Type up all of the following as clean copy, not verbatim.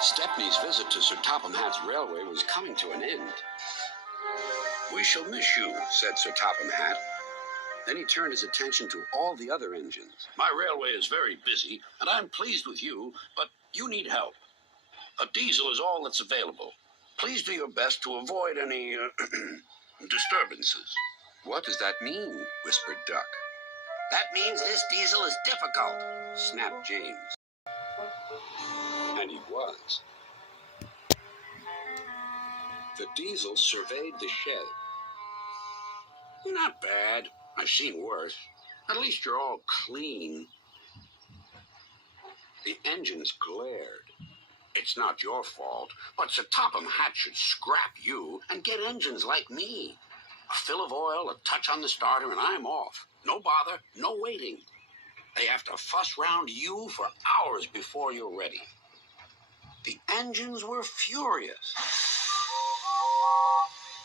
Stepney's visit to Sir Topham Hatt's railway was coming to an end. "We shall miss you," said Sir Topham Hatt. Then he turned his attention to all the other engines. "My railway is very busy, and I'm pleased with you, but you need help. A diesel is all that's available. Please do your best to avoid any disturbances." "What does that mean?" whispered Duck. "That means this diesel is difficult," snapped James. And he was. The diesel surveyed the shed. "Not bad. I've seen worse. At least you're all clean." The engines glared. "It's not your fault, but Sir Topham Hatt should scrap you and get engines like me. A fill of oil, a touch on the starter, and I'm off. No bother, no waiting. They have to fuss round you for hours before you're ready." The engines were furious.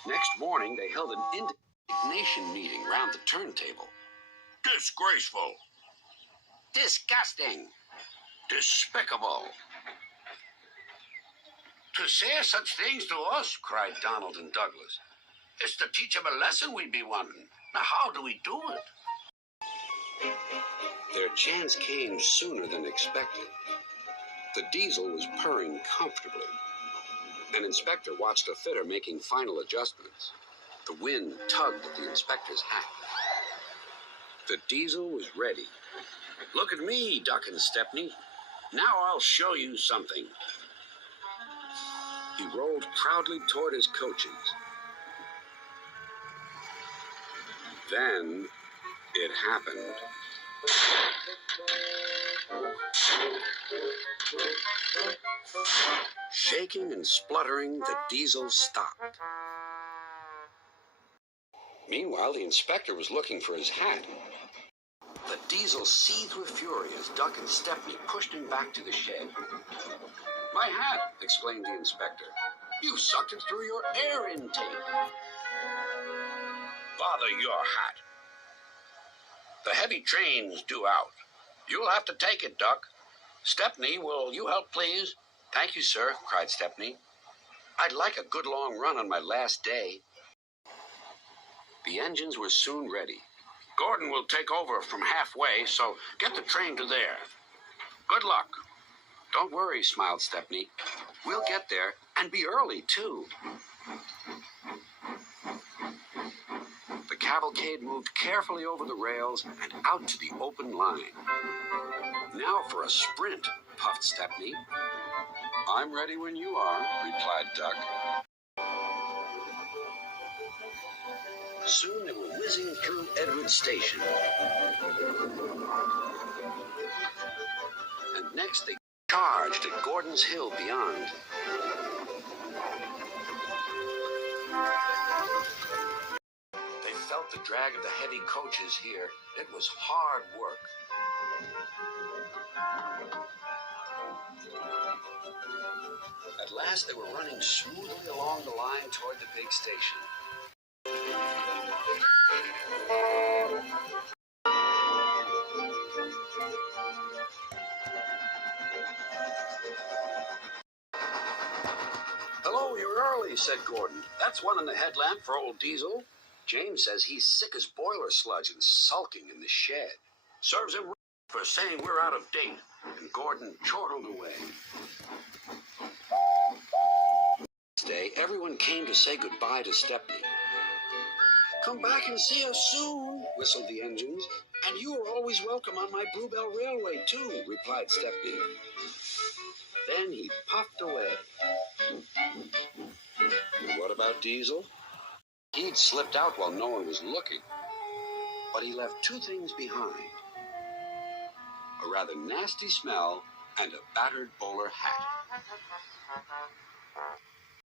Next morning, they held an indignation meeting round the turntable. "Disgraceful. Disgusting. Despicable. To say such things to us," cried Donald and Douglas. "It's to teach them a lesson we'd be wanting. Now, how do we do it?" Their chance came sooner than expected. The diesel was purring comfortably. An inspector watched a fitter making final adjustments. The wind tugged at the inspector's hat. The diesel was ready. "Look at me, Duck and Stepney. Now I'll show you something." He rolled proudly toward his coaches. Then it happened. Shaking and spluttering, the diesel stopped. Meanwhile, the inspector was looking for his hat. The diesel seethed with fury as Duck and Stepney pushed him back to the shed. "My hat!" exclaimed the inspector. "You sucked it through your air intake." "Bother your hat. The heavy train's due out. You'll have to take it, Duck. Stepney, will you help, please?" "Thank you, sir," cried Stepney. "I'd like a good long run on my last day." The engines were soon ready. "Gordon will take over from halfway, so get the train to there. Good luck." "Don't worry," smiled Stepney. "We'll get there, and be early, too." The cavalcade moved carefully over the rails and out to the open line. "Now for a sprint," puffed Stepney. "I'm ready when you are," replied Duck. Soon they were whizzing through Edward Station. And next they charged at Gordon's Hill beyond. They felt the drag of the heavy coaches here. It was hard work. At last they were running smoothly along the line toward the big station. "Hello, you're early," said Gordon. "That's one in the headlamp for old Diesel. James says he's sick as boiler sludge and sulking in the shed. Serves him right for saying we're out of date." And Gordon chortled away. Next day, everyone came to say goodbye to Stepney. "Come back and see us soon," whistled the engines. "And you are always welcome on my Bluebell Railway, too," replied Stepney. Then he puffed away. What about Diesel? He'd slipped out while no one was looking. But he left two things behind: a rather nasty smell and a battered bowler hat.